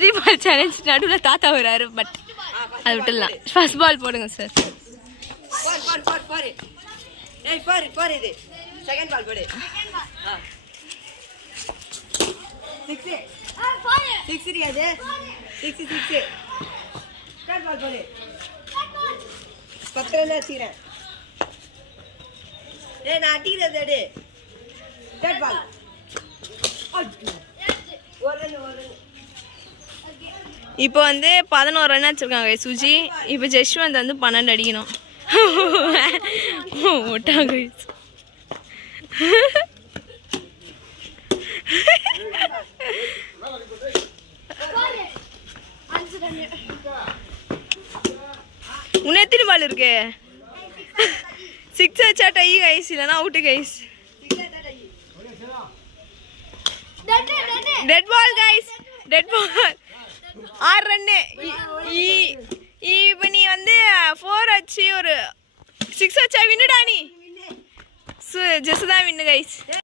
3 பால் challenge நடுவில் தாத்தா வராரு பட் அது விட்டுடலாம். ஃபர்ஸ்ட் பால் போடுங்க சார். இது செகண்ட் பால் போடு. 6 இருக்காது. 6 தேர்ட் பால் போடு. 10 ரன் அடிக்கிறேன். நான் அடிக்கிறது அடி. தேர்ட் பால் இப்போ வந்து 11 ரன் அடிச்சிருக்காங்க சுஜி. இப்போ ஜஷ்வந்த் வந்து 12 அடிக்கணும். ஓட்டாங்க இன்னும் எத்தனை பால் இருக்கு? 6 அடிச்சா டை கைஸ், இல்லைன்னா out guys. Dead ball guys, dead ball. 6 run. இப்போ நீ வந்து 4 அடிச்சு ஒரு 6 அடிச்சா வின்னுடா நீ. ஜெஸ் தான் வின்னு கைஸ்.